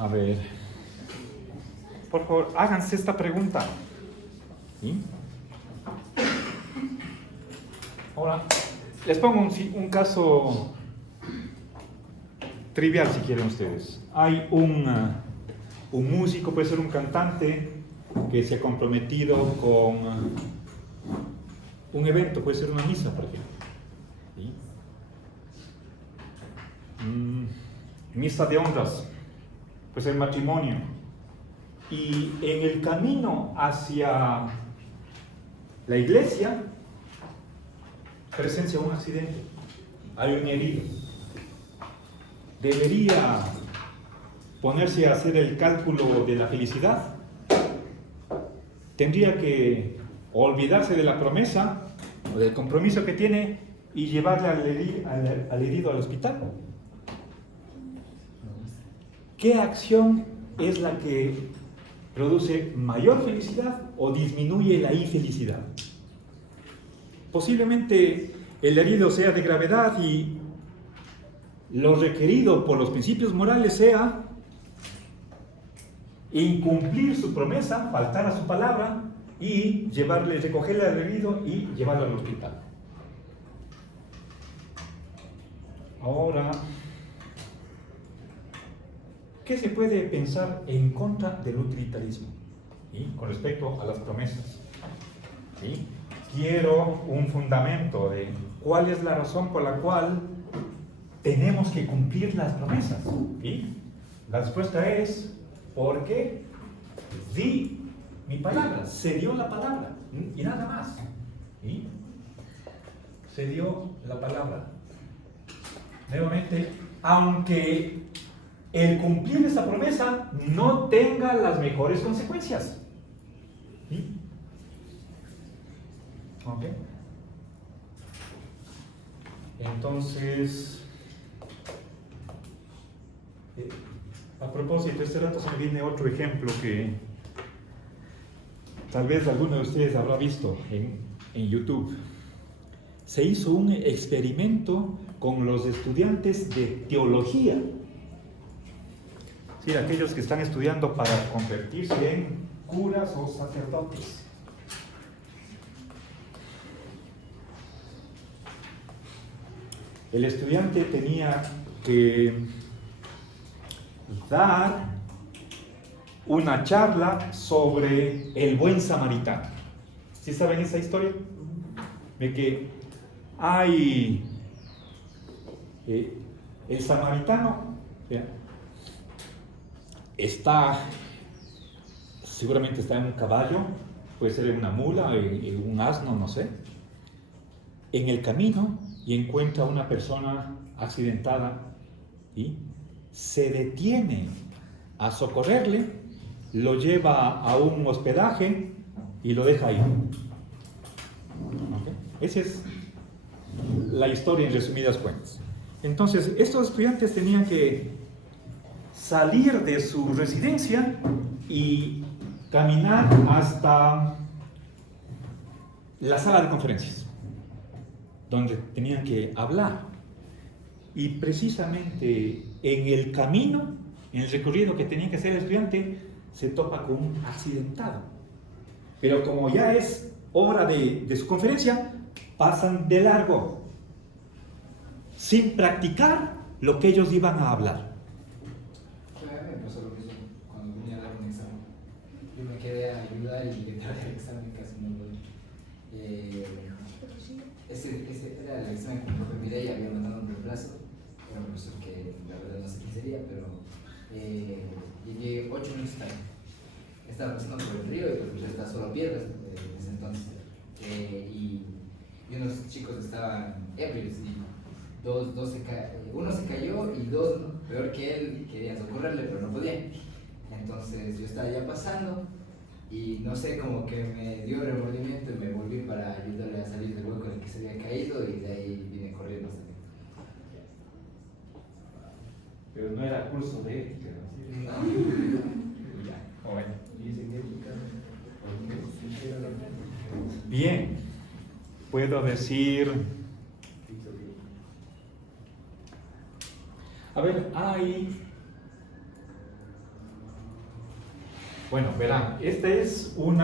A ver, por favor, háganse esta pregunta. ¿Sí? Ahora, les pongo un caso trivial si quieren ustedes. Hay un músico, puede ser un cantante, que se ha comprometido con un evento, puede ser una misa, por ejemplo. ¿Sí? Misa de honras, puede ser matrimonio. Y en el camino hacia la iglesia presencia un accidente, hay un herido. ¿Debería ponerse a hacer el cálculo de la felicidad? ¿Tendría que olvidarse de la promesa o del compromiso que tiene y llevarle al herido al hospital? ¿Qué acción es la que produce mayor felicidad o disminuye la infelicidad? Posiblemente el herido sea de gravedad y lo requerido por los principios morales sea incumplir su promesa, faltar a su palabra y recogerle al herido y llevarlo al hospital. Ahora, ¿qué se puede pensar en contra del utilitarismo? ¿Sí? Con respecto a las promesas. ¿Sí? Quiero un fundamento de cuál es la razón por la cual tenemos que cumplir las promesas. ¿Sí? La respuesta es porque di mi palabra, se dio la palabra y nada más. ¿Sí? Se dio la palabra. Nuevamente, aunque el cumplir esa promesa no tenga las mejores consecuencias. ¿Sí? ¿Ok? Entonces, a propósito, este rato se me viene otro ejemplo que tal vez alguno de ustedes habrá visto en YouTube. Se hizo un experimento con los estudiantes de teología. Sí, aquellos que están estudiando para convertirse en curas o sacerdotes. El estudiante tenía que dar una charla sobre el buen samaritano. ¿Sí saben esa historia? De que hay el samaritano, seguramente está en un caballo, puede ser en una mula, en un asno, no sé, en el camino y encuentra a una persona accidentada y se detiene a socorrerle, lo lleva a un hospedaje y lo deja ahí. ¿Okay? Esa es la historia en resumidas cuentas. Entonces, estos estudiantes tenían que salir de su residencia y caminar hasta la sala de conferencias, donde tenían que hablar. Y precisamente en el camino, en el recorrido que tenía que hacer el estudiante, se topa con un accidentado. Pero como ya es hora de su conferencia, pasan de largo, sin practicar lo que ellos iban a hablar. Me pasó lo mismo cuando venía a dar un examen. Yo me quedé a ayudar y intentar el examen, casi no lo ese era el examen con el profe Mireia, había mandado un reemplazo. Era un profesor que la verdad no sé quién sería, pero llegué 8 minutos tarde. Estaba pasando por el río y pues estaba solo a piedras en ese entonces. Y unos chicos estaban ebrios y uno se cayó y dos, peor que él, querían socorrerle, pero no podían. Entonces yo estaba ya pasando y no sé, como que me dio remordimiento y me volví para ayudarle a salir del hueco en el que se había caído y de ahí vine corriendo hasta aquí. Pero no era curso de ética, ¿no? Ya, bueno. Bien, puedo decir, a ver, hay Bueno, verán, este es un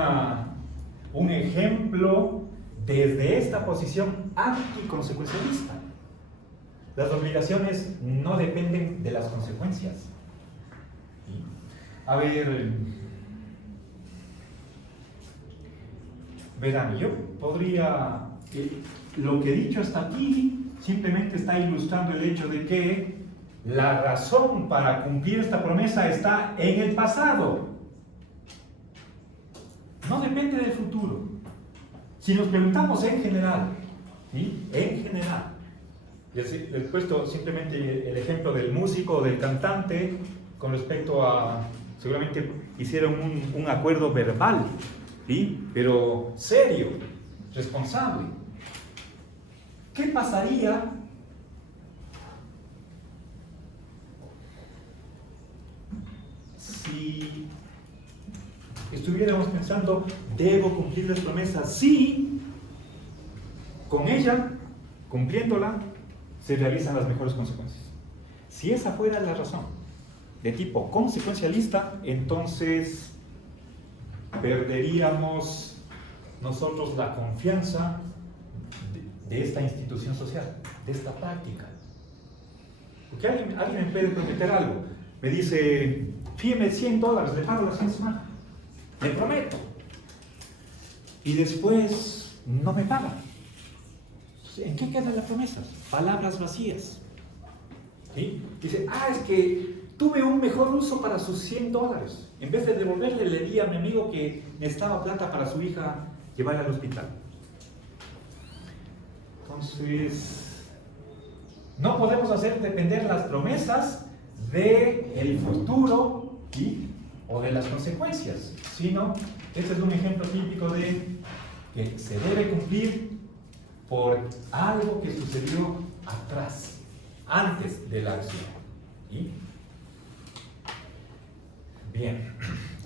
ejemplo desde esta posición anticonsecuencialista. Las obligaciones no dependen de las consecuencias. ¿Sí? A ver, verán, yo podría, lo que he dicho hasta aquí simplemente está ilustrando el hecho de que la razón para cumplir esta promesa está en el pasado. No depende del futuro. Si nos preguntamos en general, ¿sí? En general, les he puesto simplemente el ejemplo del músico o del cantante con respecto a, seguramente hicieron un acuerdo verbal, ¿sí? Pero serio, responsable. ¿Qué pasaría si estuviéramos pensando, debo cumplir las promesas? Sí, con ella, cumpliéndola, se realizan las mejores consecuencias. Si esa fuera la razón, de tipo consecuencialista, entonces perderíamos nosotros la confianza de esta institución social, de esta práctica. Porque alguien me puede prometer algo, me dice, fíjeme $100, le pago la siguiente semana, me prometo, y después no me paga. ¿En qué queda la promesa? Palabras vacías. ¿Sí? Dice, es que tuve un mejor uso para sus $100. En vez de devolverle, le di a mi amigo que necesitaba plata para su hija llevarla al hospital. Entonces, no podemos hacer depender las promesas del futuro, ¿sí? O de las consecuencias, sino, este es un ejemplo típico de que se debe cumplir por algo que sucedió atrás, antes de la acción. ¿Sí? Bien,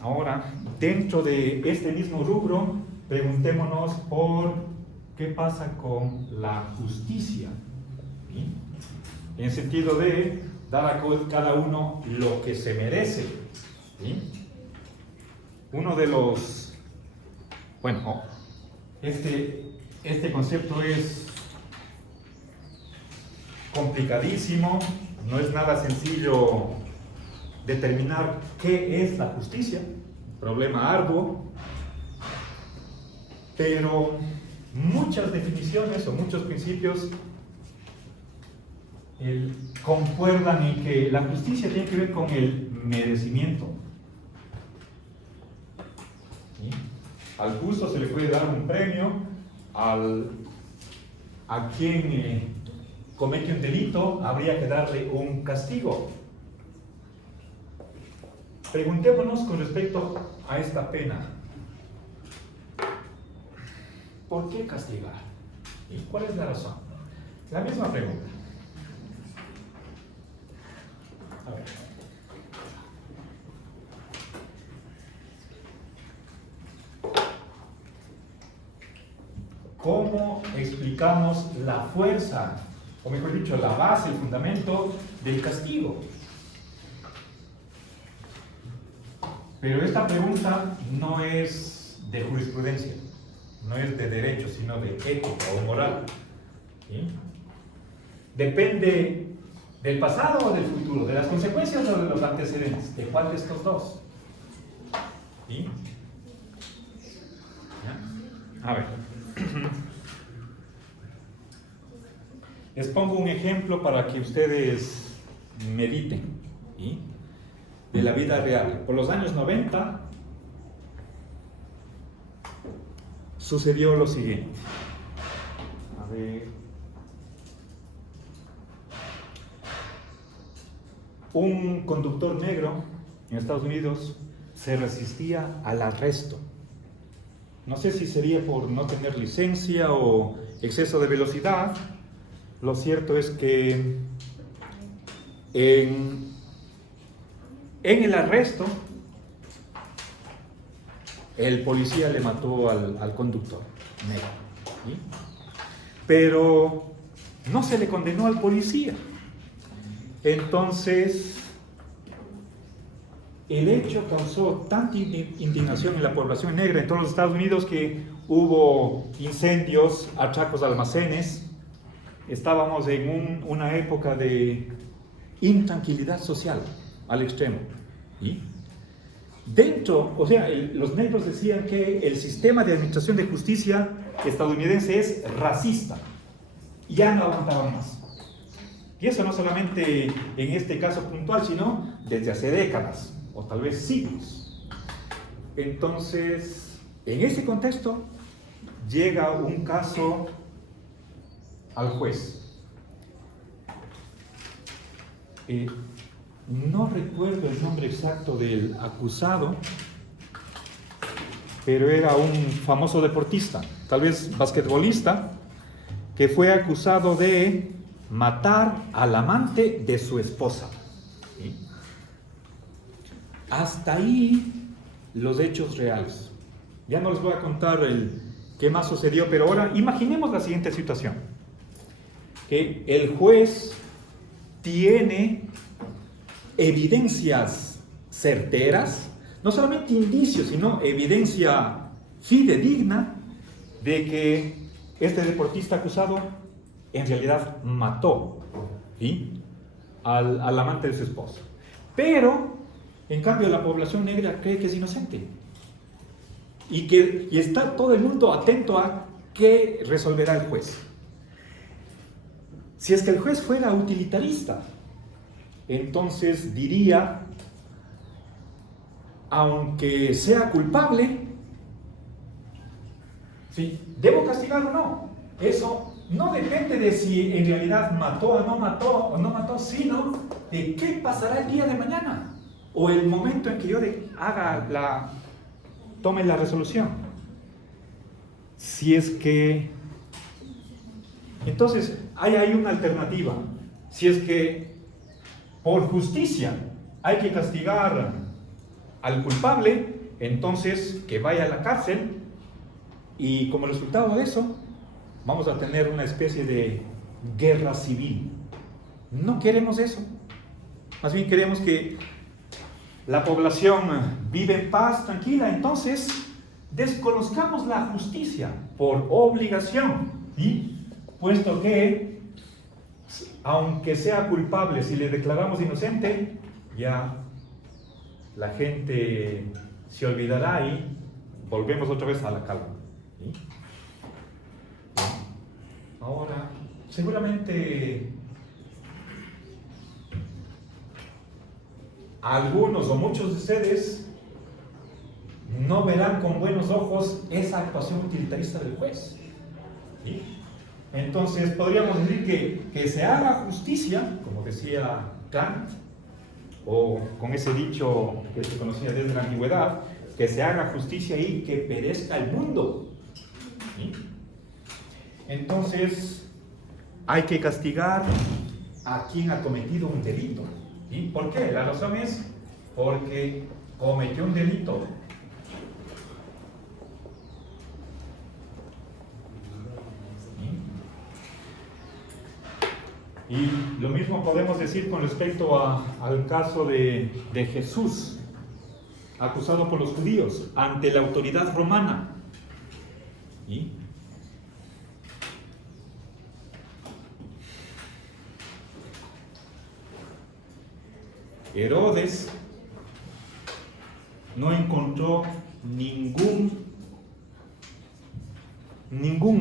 ahora, dentro de este mismo rubro, preguntémonos por qué pasa con la justicia. ¿Sí? En el sentido de dar a cada uno lo que se merece. ¿Sí? Uno de los... Bueno, este concepto es complicadísimo, no es nada sencillo determinar qué es la justicia, problema arduo, pero muchas definiciones o muchos principios concuerdan en que la justicia tiene que ver con el merecimiento. ¿Sí? Al justo se le puede dar un premio, a quien comete un delito habría que darle un castigo. Preguntémonos con respecto a esta pena. ¿Por qué castigar? ¿Y cuál es la razón? La misma pregunta. A ver. ¿Cómo explicamos la fuerza, o mejor dicho, la base, el fundamento del castigo? Pero esta pregunta no es de jurisprudencia, no es de derecho, sino de ética o moral. ¿Sí? Depende del pasado o del futuro, de las consecuencias o de los antecedentes. ¿De cuál de estos dos? ¿Sí? ¿Ya? A ver. Les pongo un ejemplo para que ustedes mediten, ¿sí? De la vida real. Por los años 90 sucedió lo siguiente. A ver. Un conductor negro en Estados Unidos se resistía al arresto. No sé si sería por no tener licencia o exceso de velocidad. Lo cierto es que en el arresto el policía le mató al conductor negro, ¿sí? Pero no se le condenó al policía. Entonces el hecho causó tanta indignación en la población negra en todos los Estados Unidos que hubo incendios, atracos de almacenes. Estábamos en una época de intranquilidad social al extremo. ¿Y? Dentro, o sea, los negros decían que el sistema de administración de justicia estadounidense es racista. Ya no aguantaban más. Y eso no solamente en este caso puntual, sino desde hace décadas, o tal vez siglos. Entonces, en ese contexto, llega un caso al juez. No recuerdo el nombre exacto del acusado, pero era un famoso deportista, tal vez basquetbolista, que fue acusado de matar al amante de su esposa. ¿Sí? Hasta ahí los hechos reales. Ya no les voy a contar qué más sucedió, pero ahora imaginemos la siguiente situación. Que el juez tiene evidencias certeras, no solamente indicios, sino evidencia fidedigna de que este deportista acusado en realidad mató, ¿sí?, al amante de su esposa. Pero, en cambio, la población negra cree que es inocente. Y está todo el mundo atento a qué resolverá el juez. Si es que el juez fuera utilitarista, entonces diría, aunque sea culpable, ¿sí?, ¿debo castigar o no? Eso no depende de si en realidad mató o no mató, sino de qué pasará el día de mañana o el momento en que yo tome la resolución. Si es que, entonces hay una alternativa. Si es que por justicia hay que castigar al culpable, entonces que vaya a la cárcel, y como resultado de eso vamos a tener una especie de guerra civil. No queremos eso. Más bien queremos que la población vive en paz, tranquila. Entonces, desconozcamos la justicia por obligación, ¿sí?, puesto que, aunque sea culpable, si le declaramos inocente, ya la gente se olvidará y volvemos otra vez a la calma. ¿Sí? Ahora, seguramente algunos o muchos de ustedes no verán con buenos ojos esa actuación utilitarista del juez. ¿Sí? Entonces podríamos decir que se haga justicia, como decía Kant, o con ese dicho que se conocía desde la antigüedad, que se haga justicia y que perezca el mundo. ¿Sí? Entonces hay que castigar a quien ha cometido un delito. ¿Sí? ¿Por qué? La razón es porque cometió un delito. Y lo mismo podemos decir con respecto al caso de Jesús, acusado por los judíos ante la autoridad romana. ¿Sí? Herodes no encontró ningún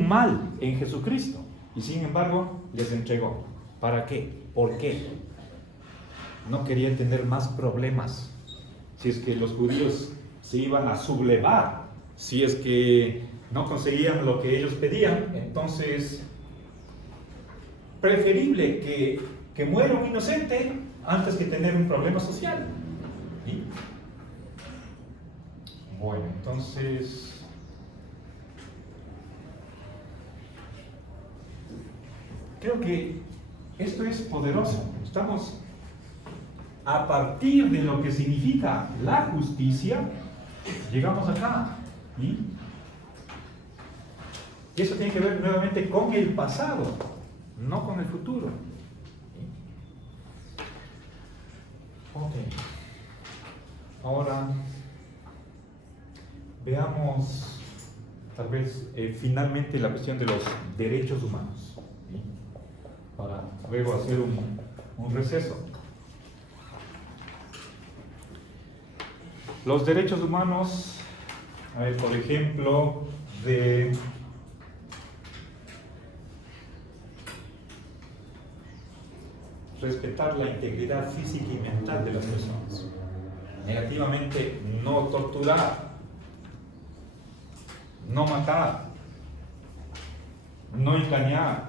mal en Jesucristo y sin embargo les entregó. ¿Para qué? ¿Por qué? No quería tener más problemas. Si es que los judíos se iban a sublevar, si es que no conseguían lo que ellos pedían, entonces preferible que muera un inocente antes que tener un problema social. ¿Sí? Bueno, entonces creo que esto es poderoso. Estamos a partir de lo que significa la justicia, llegamos acá. ¿Sí? Y eso tiene que ver nuevamente con el pasado, no con el futuro. ¿Sí? Ok. Ahora, veamos tal vez finalmente la cuestión de los derechos humanos, ¿sí? Para luego hacer un receso. Los derechos humanos, a ver, por ejemplo, de respetar la integridad física y mental de las personas. Negativamente, no torturar, no matar, no engañar.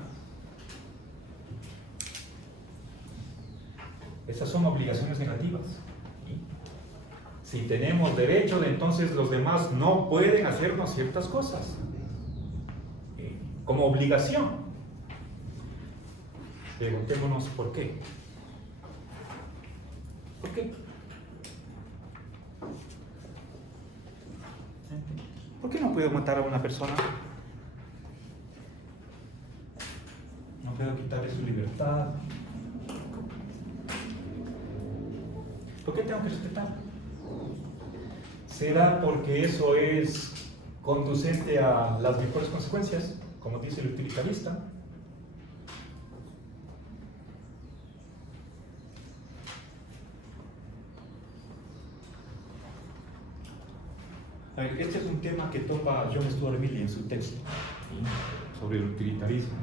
Esas son obligaciones negativas. Si tenemos derechos, entonces los demás no pueden hacernos ciertas cosas como obligación. Preguntémonos por qué. ¿Por qué? ¿Por qué no puedo matar a una persona? No puedo quitarle su libertad. ¿Por qué tengo que respetar? ¿Será porque eso es conducente a las mejores consecuencias, como dice el utilitarista? A ver, este es un tema que topa John Stuart Mill en su texto, ¿sí?, sobre el utilitarismo.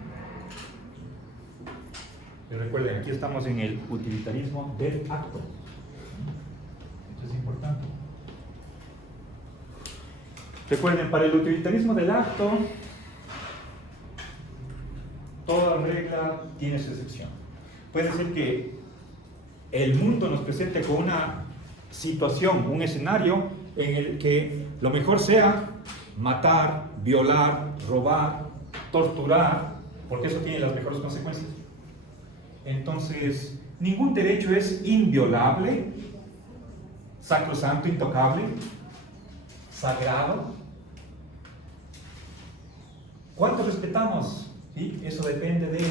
Pero recuerden, aquí estamos en el utilitarismo del acto. Esto es importante. Recuerden, para el utilitarismo del acto, toda regla tiene su excepción. Puede ser que el mundo nos presente con una situación, un escenario en el que lo mejor sea matar, violar, robar, torturar, porque eso tiene las mejores consecuencias. Entonces, ningún derecho es inviolable, sacrosanto, intocable, sagrado. ¿Cuánto respetamos? ¿Sí? Eso depende de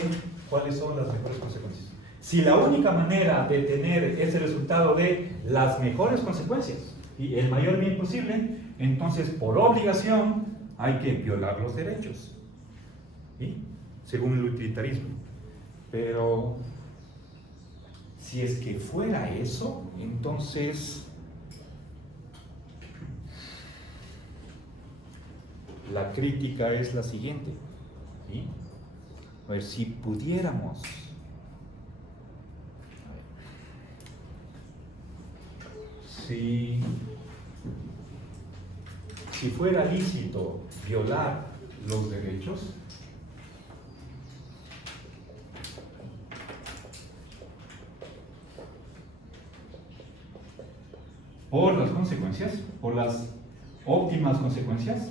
cuáles son las mejores consecuencias. Si la única manera de tener ese resultado de las mejores consecuencias y el mayor bien posible, entonces por obligación hay que violar los derechos, ¿sí?, según el utilitarismo. Pero si es que fuera eso, entonces la crítica es la siguiente, ¿sí? A ver, si pudiéramos si fuera lícito violar los derechos, por las consecuencias, por las óptimas consecuencias,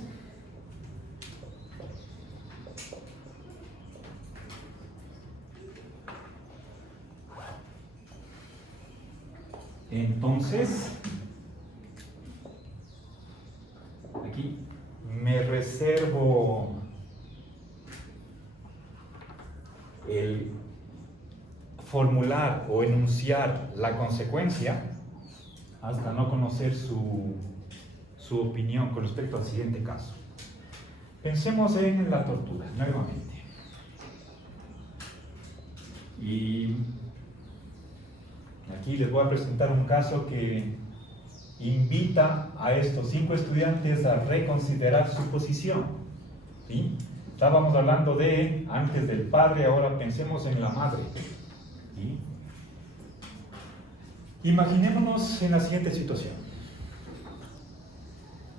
entonces aquí me reservo el formular o enunciar la consecuencia hasta no conocer su opinión con respecto al siguiente caso. Pensemos en la tortura, nuevamente. Y aquí les voy a presentar un caso que invita a estos 5 estudiantes a reconsiderar su posición, ¿sí? Estábamos hablando antes del padre, ahora pensemos en la madre, ¿sí? Imaginémonos en la siguiente situación.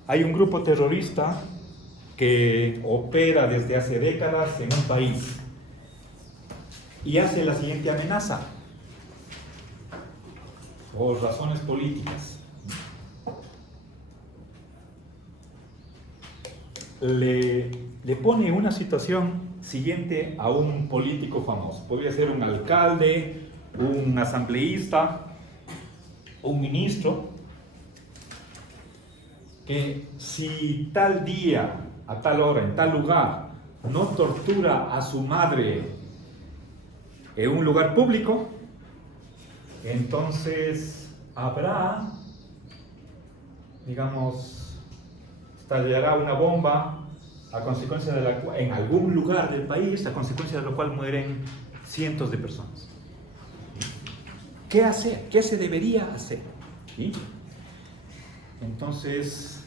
Hay un grupo terrorista que opera desde hace décadas en un país y hace la siguiente amenaza por razones políticas. Le pone una situación siguiente a un político famoso. Podría ser un alcalde, un asambleísta, un ministro, que si tal día, a tal hora, en tal lugar, no tortura a su madre en un lugar público, entonces habrá digamos, estallará una bomba a consecuencia de la cual, en algún lugar del país, a consecuencia de lo cual mueren cientos de personas. ¿Qué hacer? ¿Qué se debería hacer? ¿Sí? Entonces,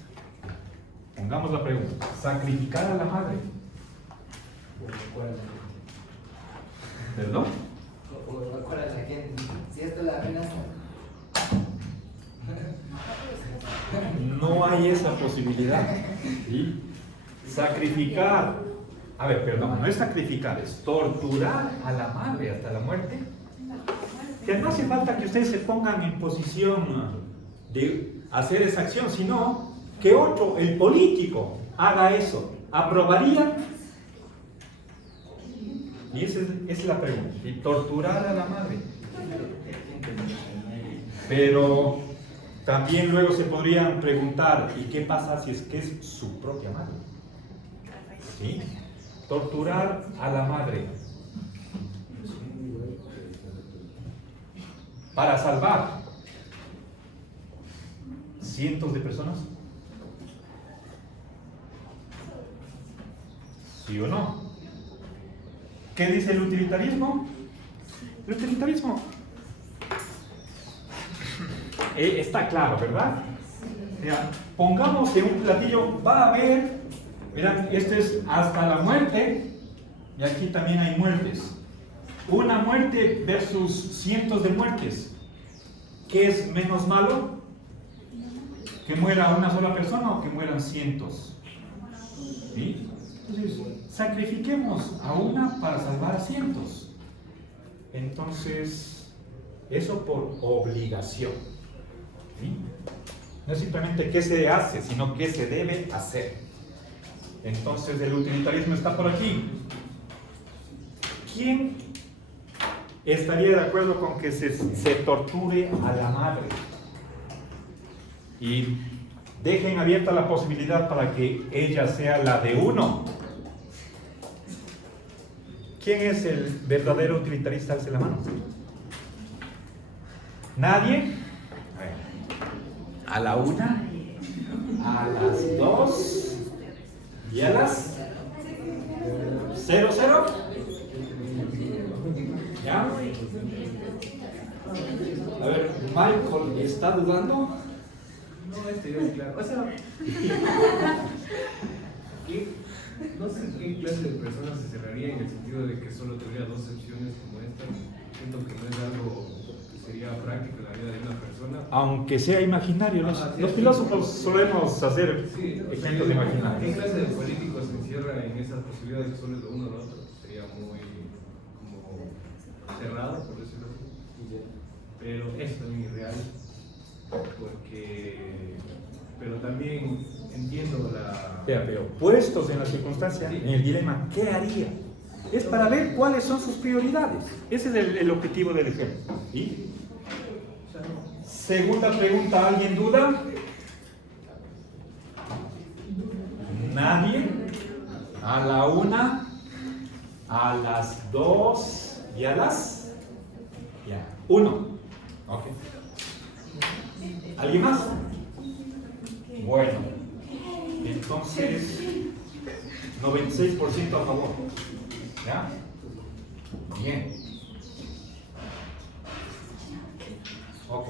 pongamos la pregunta: ¿sacrificar a la madre? ¿Perdón? ¿Cuál es la gente? Si esto la amenaza. No hay esa posibilidad. ¿Sí? Sacrificar, a ver, perdón, no es sacrificar, es torturar a la madre hasta la muerte. Que no hace falta que ustedes se pongan en posición de hacer esa acción, sino que otro, el político, haga eso. ¿Aprobaría? Y esa es la pregunta. Y torturar a la madre. Pero también luego se podrían preguntar: ¿y qué pasa si es que es su propia madre? ¿Sí? Torturar a la madre para salvar cientos de personas. ¿Sí o no? ¿Qué dice el utilitarismo? El utilitarismo está claro, ¿verdad? O sea, pongamos en un platillo, va a haber, mirad, este es hasta la muerte, y aquí también hay muertes. Una muerte versus cientos de muertes. ¿Qué es menos malo? ¿Que muera una sola persona o que mueran cientos? ¿Sí? Entonces, sacrifiquemos a una para salvar a cientos. Entonces, eso por obligación. ¿Sí? No es simplemente qué se hace, sino qué se debe hacer. Entonces, el utilitarismo está por aquí. ¿Quién estaría de acuerdo con que se torture a la madre? Y dejen abierta la posibilidad para que ella sea la de uno. ¿Quién es el verdadero utilitarista? Alce la mano. ¿Nadie? A la una, a las dos y a las 00. ¿Ya? A ver, Michael, ¿está dudando? No, ya es claro. O sea, no sé qué clase de personas se cerraría en el sentido de que solo tendría dos opciones como esta. Siento que no es algo que sería práctico en la vida de una persona. Aunque sea imaginario, los filósofos solemos hacer ejemplos imaginarios. ¿Qué clase de político se encierra en esas posibilidades de solo lo uno o lo otro? Sería muy como cerrado, por decirlo así. Pero es también irreal, pero también entiendo la... Pero puestos en la circunstancia, en el dilema, ¿qué haría? Es para ver cuáles son sus prioridades. Ese es el objetivo del ejemplo. ¿Sí? Segunda pregunta, ¿alguien duda? ¿Nadie? A la una, a las dos y a las... Ya, 1. Ok. ¿Alguien más? Bueno, entonces 96% a favor. ¿Ya? Bien. Ok.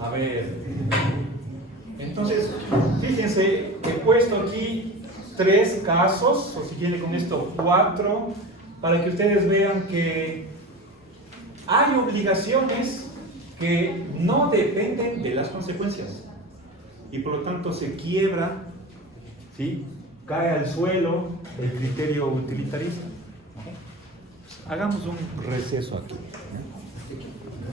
A ver. Entonces, fíjense, he puesto aquí 3 casos, o si quiere con esto 4, para que ustedes vean que hay obligaciones que no dependen de las consecuencias y por lo tanto se quiebra, ¿sí? Cae al suelo el criterio utilitarista. ¿Okay? Hagamos un receso aquí.